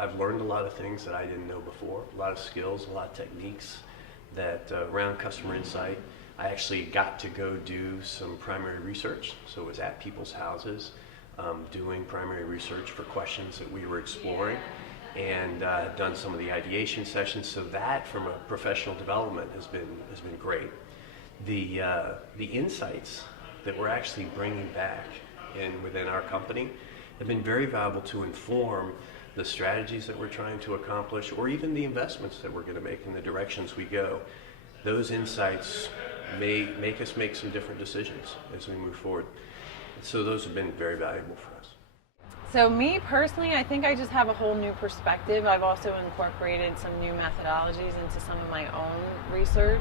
I've learned a lot of things that I didn't know before, a lot of skills, a lot of techniques that around customer insight. I actually got to go do some primary research, so it was at people's houses doing primary research for questions that we were exploring, and done some of the ideation sessions. So that, from a professional development, has been great. The insights that we're actually bringing back within our company have been very valuable to inform the strategies that we're trying to accomplish, or even the investments that we're going to make in the directions we go. Those insights may make us make some different decisions as we move forward. So those have been very valuable for us. So me personally, I think I just have a whole new perspective. I've also incorporated some new methodologies into some of my own research.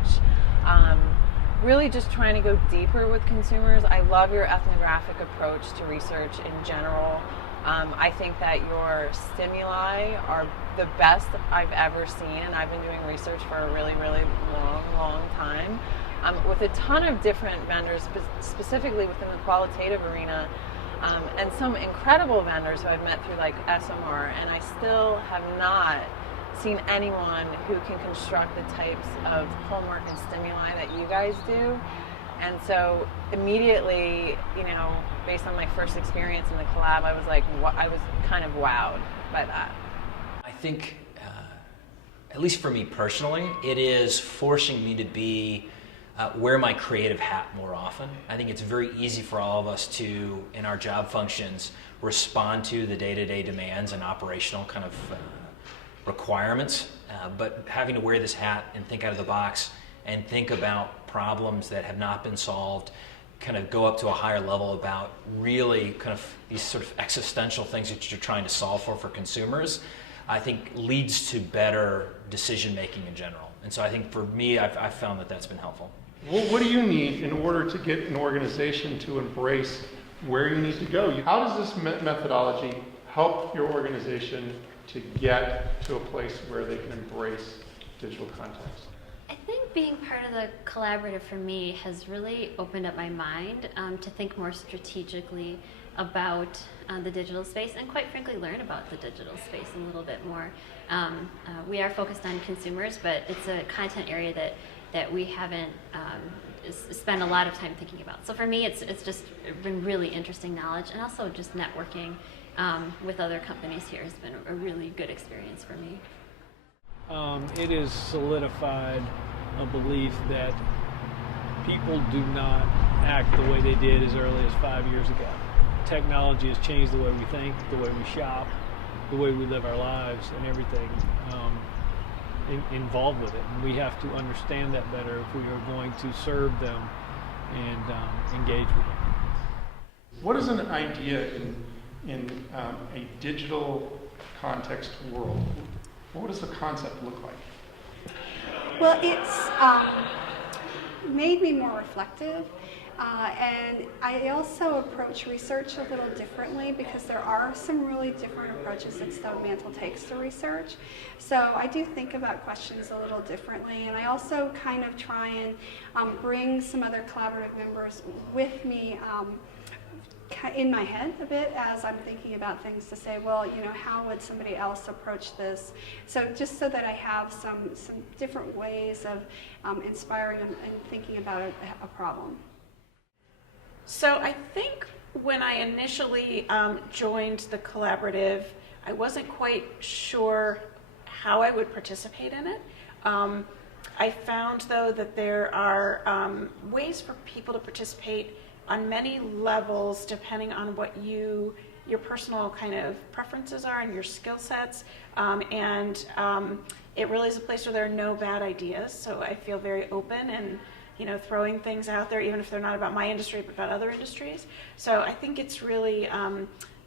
Really just trying to go deeper with consumers. I love your ethnographic approach to research in general. I think that your stimuli are the best I've ever seen. I've been doing research for a really, really long time with a ton of different vendors, specifically within the qualitative arena, and some incredible vendors who I've met through like SMR, and I still have not seen anyone who can construct the types of homework and stimuli that you guys do. And so immediately, based on my first experience in the Collab, I was like, I was kind of wowed by that. I think, at least for me personally, it is forcing me to be wear my creative hat more often. I think it's very easy for all of us to, in our job functions, respond to the day-to-day demands and operational kind of requirements, but having to wear this hat and think out of the box and think about problems that have not been solved, kind of go up to a higher level about really kind of these sort of existential things that you're trying to solve for consumers, I think leads to better decision making in general. And so I think for me, I've found that that's been helpful. Well, what do you need in order to get an organization to embrace where you need to go? How does this methodology help your organization to get to a place where they can embrace digital context? I think being part of the collaborative for me has really opened up my mind to think more strategically about the digital space, and quite frankly learn about the digital space a little bit more. We are focused on consumers, but it's a content area that we haven't spent a lot of time thinking about. So for me, it's just been really interesting knowledge, and also just networking with other companies here has been a really good experience for me. It has solidified a belief that people do not act the way they did as early as 5 years ago. Technology has changed the way we think, the way we shop, the way we live our lives, and everything involved with it. And we have to understand that better if we are going to serve them and engage with them. What is an idea in a digital context world? What does the concept look like? Well, it's made me more reflective, and I also approach research a little differently because there are some really different approaches that Mantel takes to research. So I do think about questions a little differently, and I also kind of try and bring some other collaborative members with me in my head a bit as I'm thinking about things to say, well, how would somebody else approach this? So just so that I have some different ways of inspiring and thinking about a problem. So I think when I initially joined the collaborative, I wasn't quite sure how I would participate in it. I found, though, that there are ways for people to participate on many levels depending on what your personal kind of preferences are and your skill sets. It really is a place where there are no bad ideas, so I feel very open and throwing things out there, even if they're not about my industry but about other industries. So I think it's really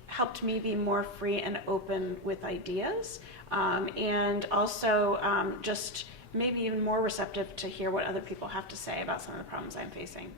helped me be more free and open with ideas, and also just maybe even more receptive to hear what other people have to say about some of the problems I'm facing.